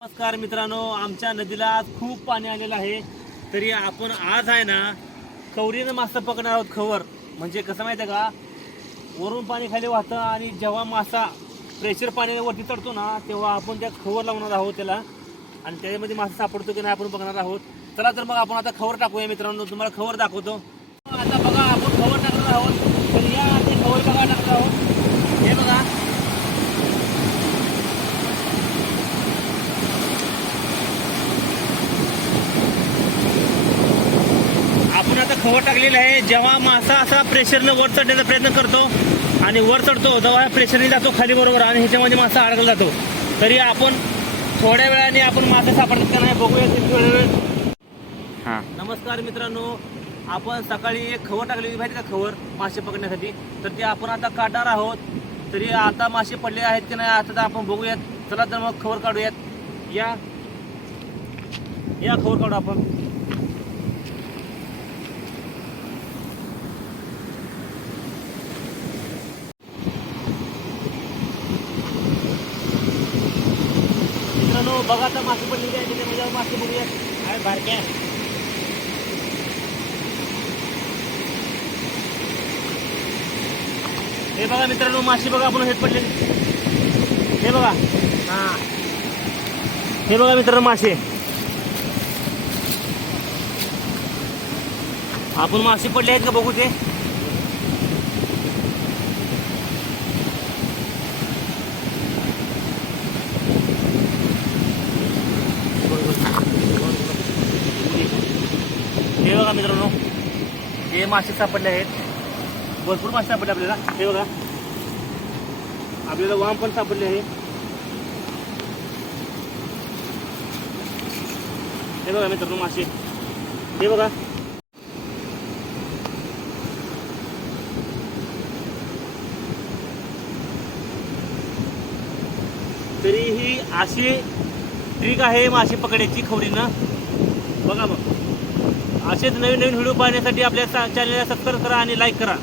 नमस्कार मित्रांनो आमच्या नदीला आज खूप पाणी आलेलं आहे. तरी आपण आज आहे ना कवरीनं मासा पकडणार आहोत खवर. म्हणजे कसं माहिती आहे का वरून पाणी खाली वाहतं आणि जेव्हा मासा प्रेशर पाण्यावरती वरती चढतो ना तेव्हा आपण त्या खवर लावणार आहोत त्याला. आणि त्याच्यामध्ये मासा सापडतो की नाही आपण बघणार आहोत. चला तर मग आपण आता खवर टाकूया मित्रांनो. तुम्हाला खवर दाखवतो आता बघा आपण खवर टाकणार आहोत तर या ते खवर बघा टाकणार आहोत हे बघा खवर टाकलेलं आहे. जेव्हा मासा असा प्रेशरनं वर चढण्याचा प्रयत्न करतो आणि वर चढतो तेव्हा प्रेशरने जातो खाली बरोबर आणि ह्याच्यामध्ये मासा अडकला जातो. तरी आपण थोड्या वेळाने आपण मासा सापडतात का नाही बघूया थोड्या वेळ हां. नमस्कार मित्रांनो आपण सकाळी एक खवर टाकलेली माहिती का खवर? मासे पकडण्यासाठी. तर ते आपण आता काढणार आहोत. तरी आता मासे पडले आहेत की नाही आता आपण बघूयात. चला तर मग खवर काढूयात. या या खवर काढू आपण. मित्रांनो बघा आता मासे पडलेली आहे त्याच्यामध्ये मासे बघूयात काय बारक्या. हे बघा मित्रांनो मासे बघा आपण हे पडलेले. हे बघा. हा. हे बघा मित्रांनो मासे आपण मासे पडले आहेत का बघू ते? हे बघा मित्रांनो हे मासे सापडले आहेत. भरपूर मासे सापडले आपल्याला. हे बघा. आपल्याला वाम पण सापडले आहे. हे बघा मित्रांनो मासे. हे बघा. तरी ही अशी ट्रिक आहे मासे पकडायची खवरीनं बघा मग. असेच नवीन नवीन व्हिडिओ पाहण्यासाठी आपल्या चॅनलला सबस्क्राईब करा आणि लाईक करा.